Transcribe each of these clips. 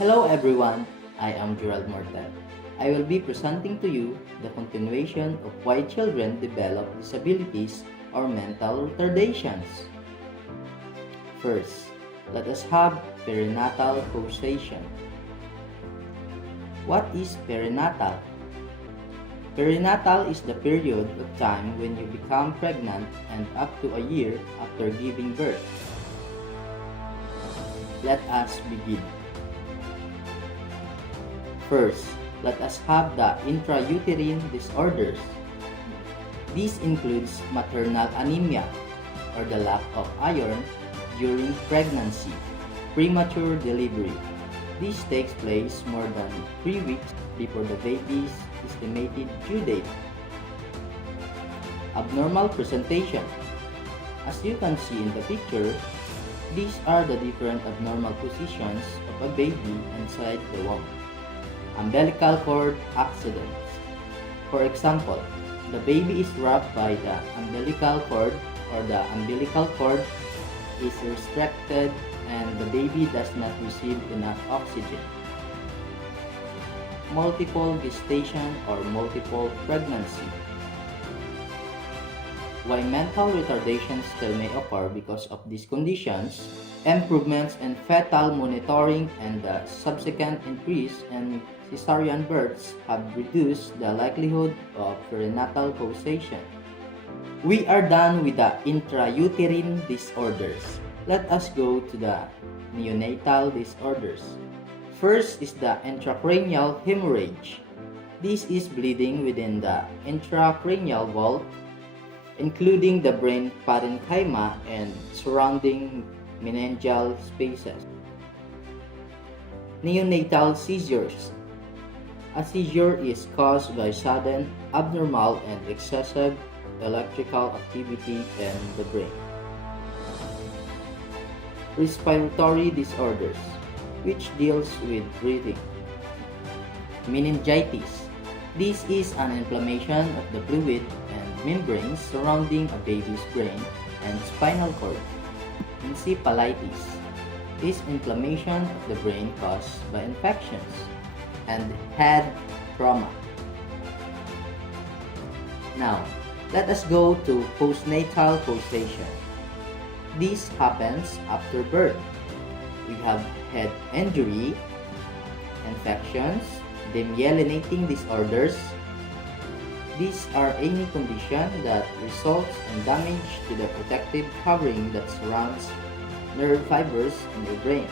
Hello everyone, I am Gerald Mortel. I will be presenting to you the continuation of why children develop disabilities or mental retardations. First, let us have perinatal causation. What is perinatal? Perinatal is the period of time when you become pregnant and up to a year after giving birth. Let us begin. First, let us have the intrauterine disorders. This includes maternal anemia or the lack of iron during pregnancy, premature delivery. This takes place more than 3 weeks before the baby's estimated due date. Abnormal presentation. As you can see in the picture, these are the different abnormal positions of a baby inside the womb. Umbilical cord accidents. For example, the baby is wrapped by the umbilical cord or the umbilical cord is restricted and the baby does not receive enough oxygen. Multiple gestation or multiple pregnancy. Why mental retardation still may occur because of these conditions, improvements in fetal monitoring and the subsequent increase in cesarean births have reduced the likelihood of perinatal causation. We are done with the intrauterine disorders. Let us go to the neonatal disorders. First is the intracranial hemorrhage. This is bleeding within the intracranial vault, including the brain parenchyma and surrounding meningeal spaces. Neonatal seizures. A seizure is caused by sudden, abnormal, and excessive electrical activity in the brain. Respiratory disorders, which deals with breathing. Meningitis. This is an inflammation of the fluid and membranes surrounding a baby's brain and spinal cord. Encephalitis is inflammation of the brain caused by infections. And head trauma. Now, let us go to postnatal causation. This happens after birth. We have head injury, infections, demyelinating disorders. These are any condition that results in damage to the protective covering that surrounds nerve fibers in the brain,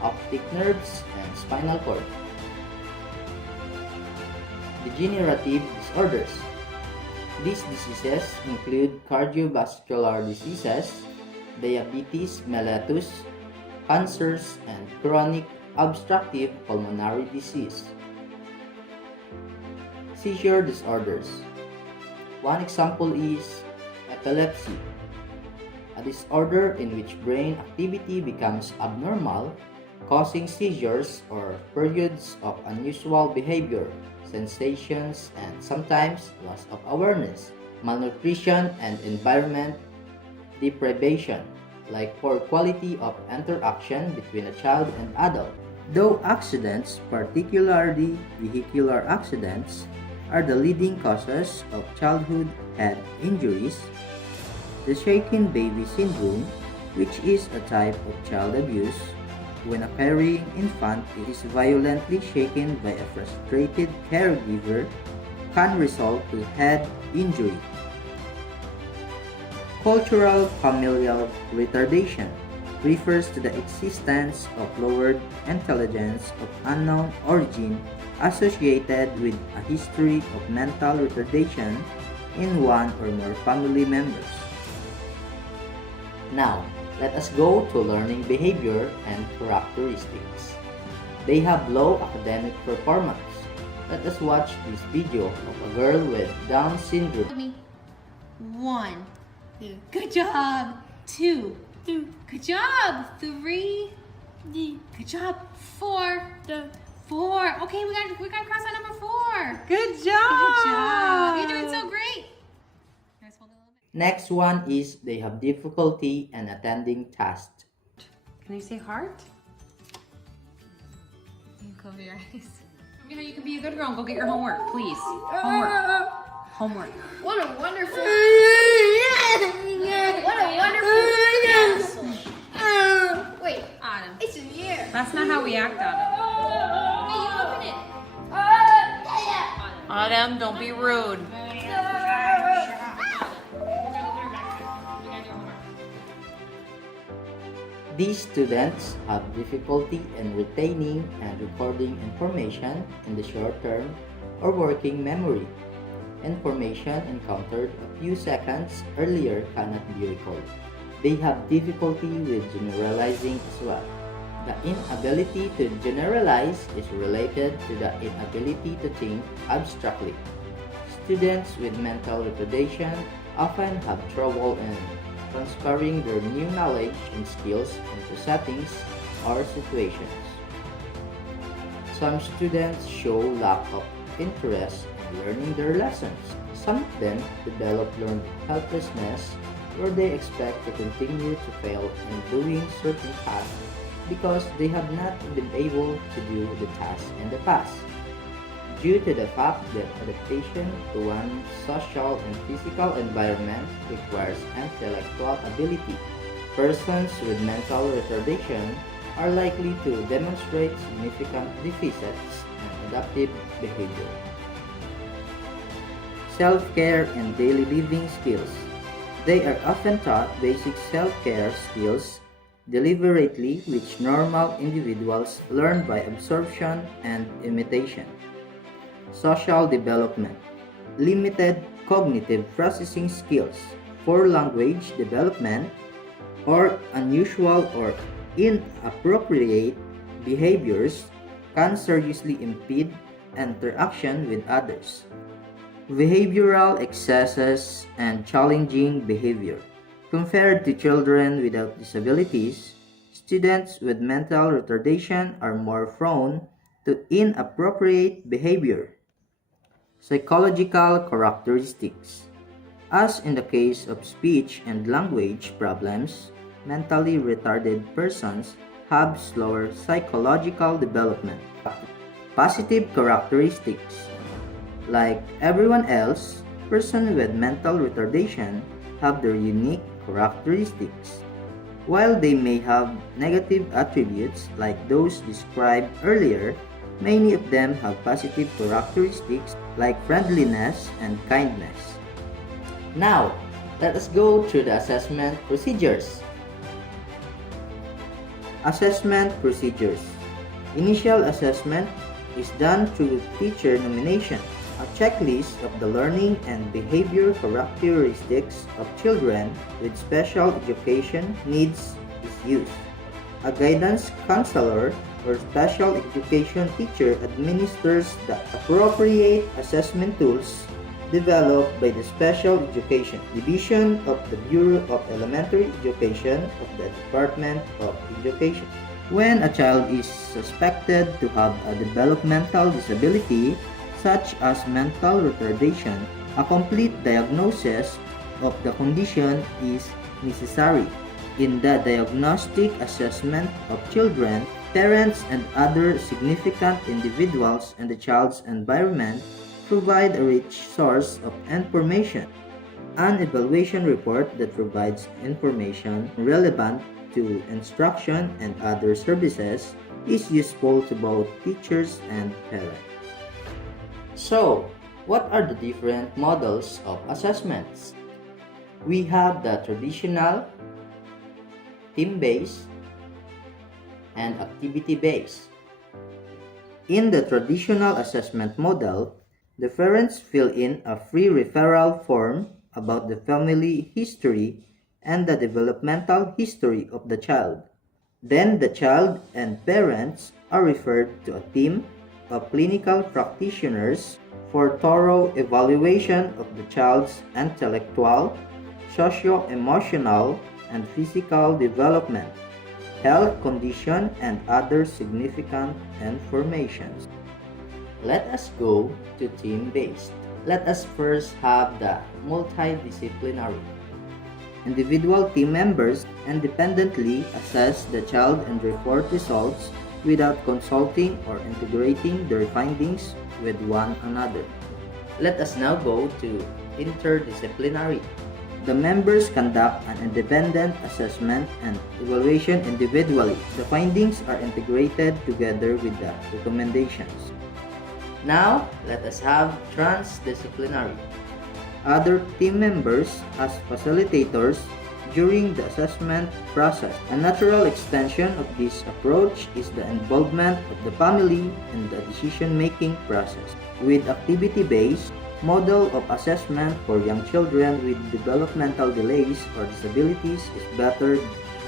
optic nerves, and spinal cord. Degenerative disorders. These diseases include cardiovascular diseases, diabetes mellitus, cancers, and chronic obstructive pulmonary disease. Seizure disorders. One example is epilepsy, a disorder in which brain activity becomes abnormal, causing seizures or periods of unusual behavior, sensations, and sometimes loss of awareness. Malnutrition and environment deprivation, like poor quality of interaction between a child and adult. Though accidents, particularly vehicular accidents, are the leading causes of childhood head injuries, the shaken baby syndrome, which is a type of child abuse, when a carrying infant is violently shaken by a frustrated caregiver, can result to head injury. Cultural familial retardation refers to the existence of lowered intelligence of unknown origin associated with a history of mental retardation in one or more family members. Now, let us go to learning behavior and characteristics. They have low academic performance. Let us watch this video of a girl with Down syndrome. 1, 2, good job. 2, good job. 3, good job. 4, 4. Okay, we got cross on number 4. Good job! Good job. You're doing so great. Guys, hold it a little bit. Next one is they have difficulty in attending tasks. Can I say heart? Cover your eyes. You can be a good girl and go get your homework, please. Homework. Homework. What a wonderful. What a wonderful castle. Wait, Autumn. it's in the air. That's not how we act, Autumn. Hey, you open it. Autumn, don't be rude. These students have difficulty in retaining and recording information in the short term or working memory. Information encountered a few seconds earlier cannot be recalled. They have difficulty with generalizing as well. The inability to generalize is related to the inability to think abstractly. Students with mental retardation often have trouble in transferring their new knowledge and skills into settings or situations. Some students show lack of interest in learning their lessons. Some of them develop learned helplessness where they expect to continue to fail in doing certain tasks because they have not been able to do the task in the past. Due to the fact that adaptation to one's social and physical environment requires intellectual ability, persons with mental retardation are likely to demonstrate significant deficits in adaptive behavior. Self-care and daily living skills. They are often taught basic self-care skills deliberately, which normal individuals learn by absorption and imitation. Social development, limited cognitive processing skills, poor language development, or unusual or inappropriate behaviors can seriously impede interaction with others. Behavioral excesses and challenging behavior. Compared to children without disabilities, students with mental retardation are more prone to inappropriate behavior. Psychological characteristics. As in the case of speech and language problems, mentally retarded persons have slower psychological development. Positive characteristics. Like everyone else, persons with mental retardation have their unique characteristics. While they may have negative attributes like those described earlier, many of them have positive characteristics like friendliness and kindness. Now, let us go through the assessment procedures. Assessment procedures. Initial assessment is done through teacher nomination. A checklist of the learning and behavior characteristics of children with special education needs is used. A guidance counselor or special education teacher administers the appropriate assessment tools developed by the Special Education Division of the Bureau of Elementary Education of the Department of Education. When a child is suspected to have a developmental disability, such as mental retardation, a complete diagnosis of the condition is necessary. In the diagnostic assessment of children, parents and other significant individuals in the child's environment provide a rich source of information. An evaluation report that provides information relevant to instruction and other services is useful to both teachers and parents. So, what are the different models of assessments? We have the traditional, team-based, and activity-based. In the traditional assessment model, the parents fill in a free referral form about the family history and the developmental history of the child. Then the child and parents are referred to a team of clinical practitioners for thorough evaluation of the child's intellectual, socio-emotional, and physical development, health condition, and other significant information. Let us go to team-based. Let us first have the multidisciplinary. Individual team members independently assess the child and report results without consulting or integrating their findings with one another. Let us now go to interdisciplinary. The members conduct an independent assessment and evaluation individually. The findings are integrated together with the recommendations. Now, let us have transdisciplinary. Other team members as facilitators during the assessment process. A natural extension of this approach is the involvement of the family in the decision-making process. With activity-based model of assessment for young children with developmental delays or disabilities is better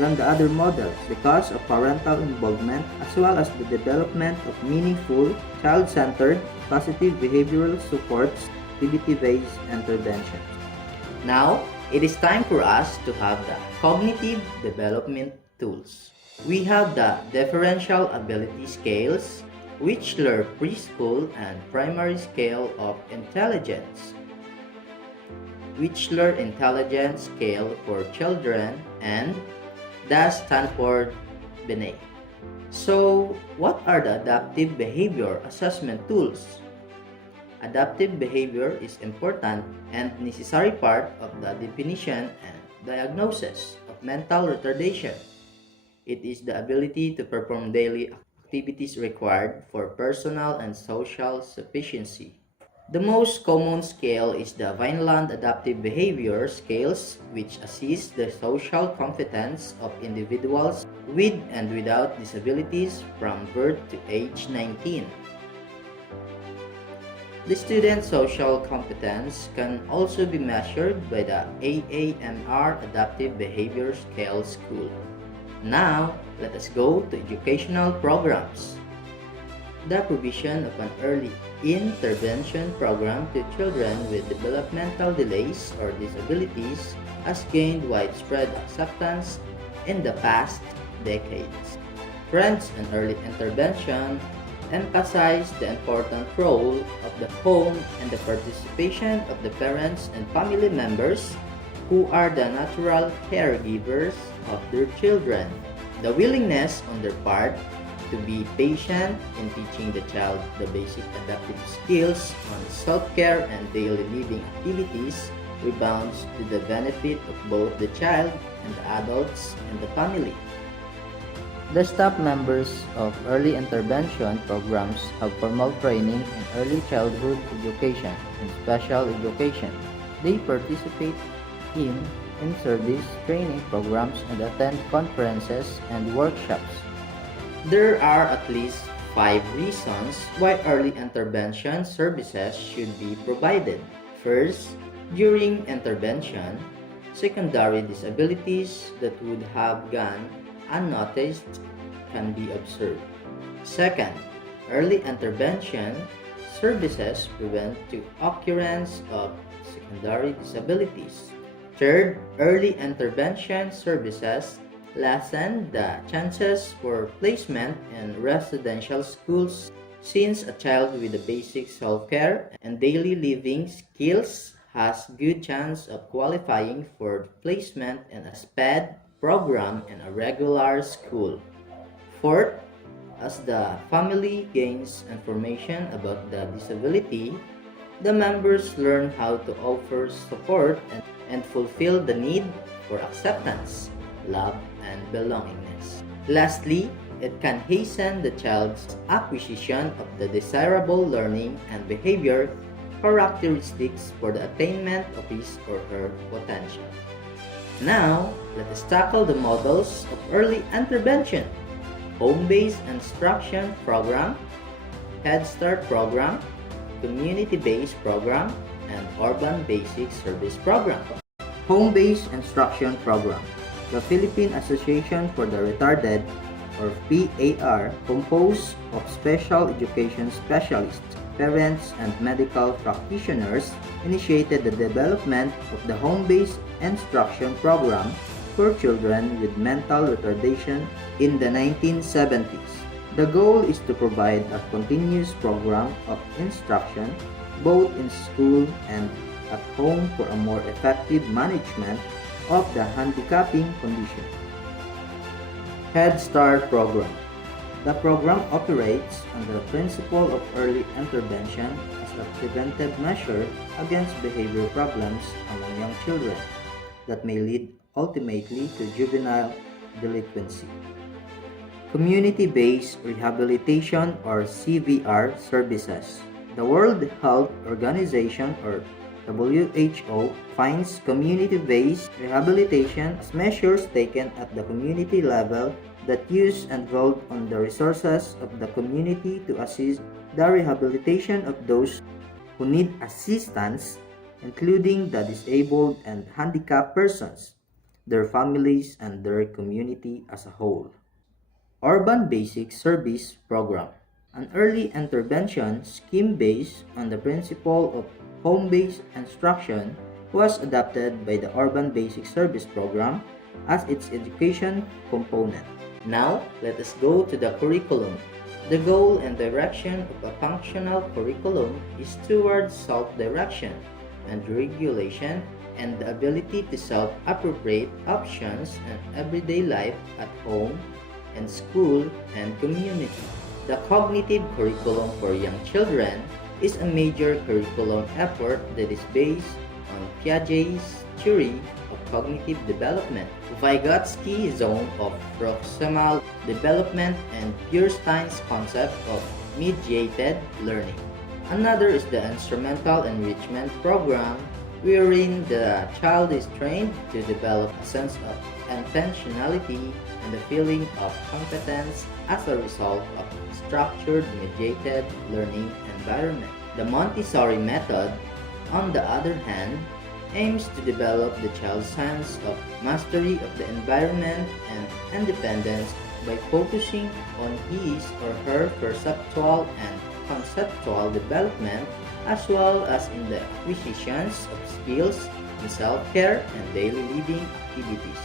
than the other models because of parental involvement as well as the development of meaningful, child-centered, positive behavioral supports, activity-based interventions. Now, it is time for us to have the cognitive development tools. We have the differential ability scales, Wechsler preschool and primary scale of intelligence, Wechsler intelligence scale for children, and the Stanford Binet. So, what are the adaptive behavior assessment tools? Adaptive behavior is important and necessary part of the definition and diagnosis of mental retardation. It is the ability to perform daily activities required for personal and social sufficiency. The most common scale is the Vineland Adaptive Behavior Scales, which assists the social competence of individuals with and without disabilities from birth to age 19. The student's social competence can also be measured by the AAMR Adaptive Behavior Scale School. Now, let us go to educational programs. The provision of an early intervention program to children with developmental delays or disabilities has gained widespread acceptance in the past decades. Friends and early intervention emphasize the important role of the home and the participation of the parents and family members who are the natural caregivers of their children. The willingness on their part to be patient in teaching the child the basic adaptive skills on self-care and daily living activities rebounds to the benefit of both the child and the adults in the family. The staff members of early intervention programs have formal training in early childhood education and special education. They participate in service training programs and attend conferences and workshops. There are at least 5 reasons why early intervention services should be provided. First, during intervention, secondary disabilities that would have gone unnoticed can be observed. Second, early intervention services prevent the occurrence of secondary disabilities. Third, early intervention services lessen the chances for placement in residential schools since a child with the basic self-care and daily living skills has good chance of qualifying for placement in a SPED program in a regular school. Fourth, as the family gains information about the disability, the members learn how to offer support and fulfill the need for acceptance, love, and belongingness. Lastly, it can hasten the child's acquisition of the desirable learning and behavior characteristics for the attainment of his or her potential. Now, let us tackle the models of early intervention: home-based instruction program, Head Start program, community-based program, and urban basic service program. Home-based instruction program. The Philippine Association for the Retarded, or PAR, composed of special education specialists, parents, and medical practitioners, initiated the development of the home-based instruction program for children with mental retardation in the 1970s. The goal is to provide a continuous program of instruction both in school and at home for a more effective management of the handicapping condition. Head Start program. The program operates under the principle of early intervention as a preventive measure against behavior problems among young children that may lead ultimately to juvenile delinquency. Community-based rehabilitation or CVR services. The World Health Organization or WHO defines community-based rehabilitation as measures taken at the community level that use and build on the resources of the community to assist the rehabilitation of those who need assistance, including the disabled and handicapped persons, their families, and their community as a whole. Urban Basic Service Program, an early intervention scheme based on the principle of home-based instruction, was adopted by the Urban Basic Service Program as its education component. Now, let us go to the curriculum. The goal and direction of a functional curriculum is towards self-direction and regulation and the ability to self-appropriate options in everyday life at home and school and community. The cognitive curriculum for young children is a major curriculum effort that is based on Piaget's theory of cognitive development, Vygotsky's zone of proximal development, and Bierstein's concept of mediated learning. Another is the instrumental enrichment program, wherein the child is trained to develop a sense of intentionality and the feeling of competence as a result of a structured mediated learning environment. The Montessori method, on the other hand, aims to develop the child's sense of mastery of the environment and independence by focusing on his or her perceptual and conceptual development as well as in the acquisitions of skills in self-care and daily living activities.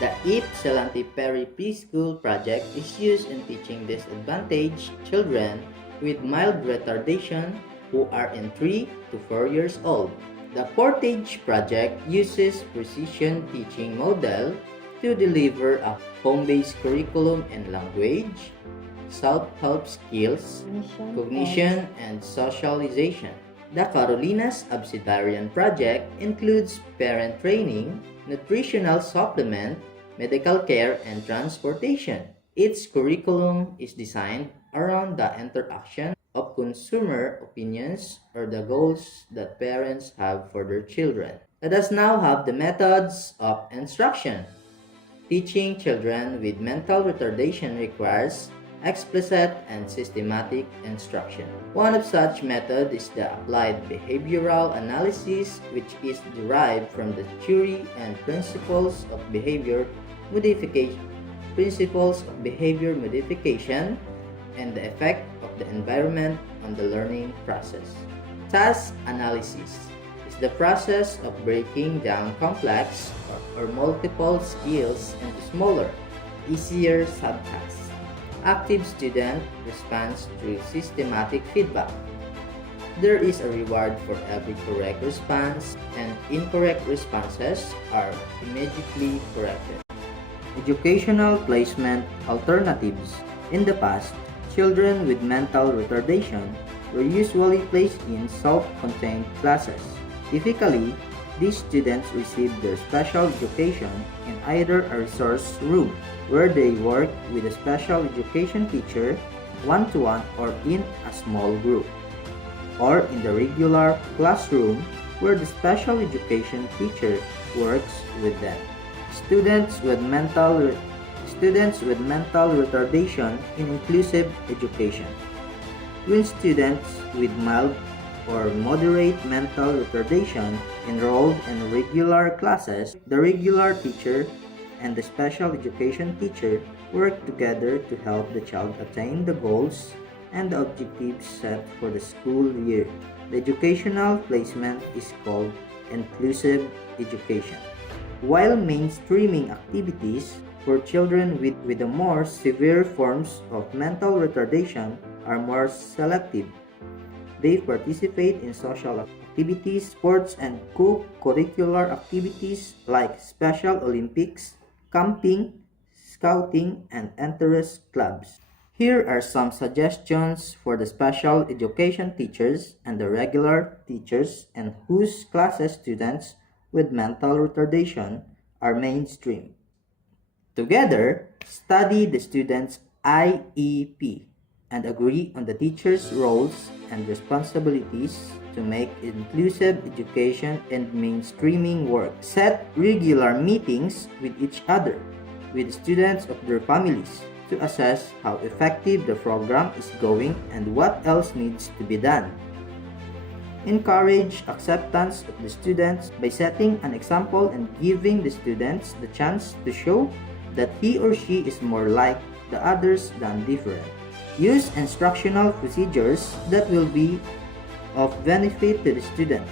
The Ypsilanti Perry Preschool project is used in teaching disadvantaged children with mild retardation who are in 3 to 4 years old. The Portage project uses precision teaching model to deliver a home-based curriculum in language, self-help skills, cognition, and socialization. The Carolinas Obsidian project includes parent training, nutritional supplement, medical care, and transportation. Its curriculum is designed around the interaction of consumer opinions or the goals that parents have for their children. Let us now have the methods of instruction. Teaching children with mental retardation requires explicit and systematic instruction. One of such methods is the applied behavioral analysis, which is derived from the theory and principles of behavior modification, and the effect of the environment on the learning process. Task analysis is the process of breaking down complex or multiple skills into smaller, easier subtasks. Active student responds through systematic feedback. There is a reward for every correct response, and incorrect responses are immediately corrected. Educational placement alternatives. In the past, children with mental retardation were usually placed in self-contained classes. Typically, these students received their special education in either a resource room, where they work with a special education teacher, one-to-one or in a small group, or in the regular classroom where the special education teacher works with them. Students with mental retardation in inclusive education. When students with mild or moderate mental retardation enrolled in regular classes, the regular teacher and the special education teacher work together to help the child attain the goals and the objectives set for the school year. The educational placement is called inclusive education. While mainstreaming activities for children with the more severe forms of mental retardation are more selective. They participate in social activities, sports, and co-curricular activities like Special Olympics, camping, scouting, and interest clubs. Here are some suggestions for the special education teachers and the regular teachers and whose classes students with mental retardation are mainstream. Together, study the student's IEP and agree on the teacher's roles and responsibilities to make inclusive education and mainstreaming work. Set regular meetings with each other, with students of their families, to assess how effective the program is going and what else needs to be done. Encourage acceptance of the students by setting an example and giving the students the chance to show that he or she is more like the others than different. Use instructional procedures that will be of benefit to the student,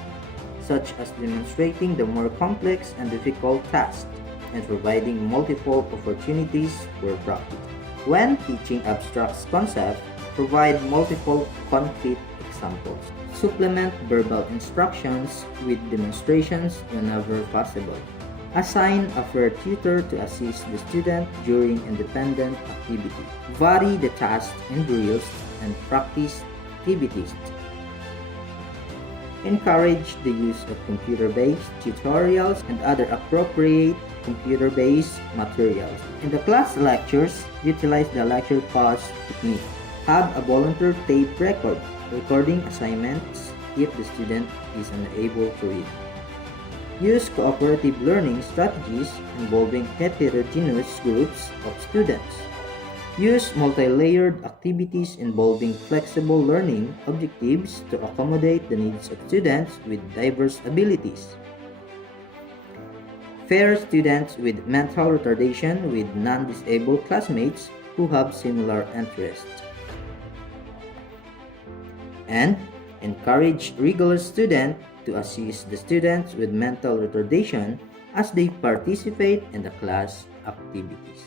such as demonstrating the more complex and difficult tasks and providing multiple opportunities for practice. When teaching abstract concepts, provide multiple concrete examples. Supplement verbal instructions with demonstrations whenever possible. Assign a fair tutor to assist the student during independent activity. Vary the tasks in drills and practice activities. Encourage the use of computer-based tutorials and other appropriate computer-based materials. In the class lectures, utilize the lecture pause technique. Have a volunteer tape record, recording assignments if the student is unable to read. Use cooperative learning strategies involving heterogeneous groups of students. Use multi-layered activities involving flexible learning objectives to accommodate the needs of students with diverse abilities. Pair students with mental retardation with non-disabled classmates who have similar interests. And encourage regular students to assist the students with mental retardation as they participate in the class activities.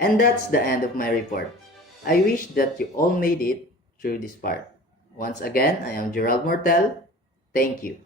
And that's the end of my report. I wish that you all made it through this part. Once again, I am Gerald Mortel. Thank you.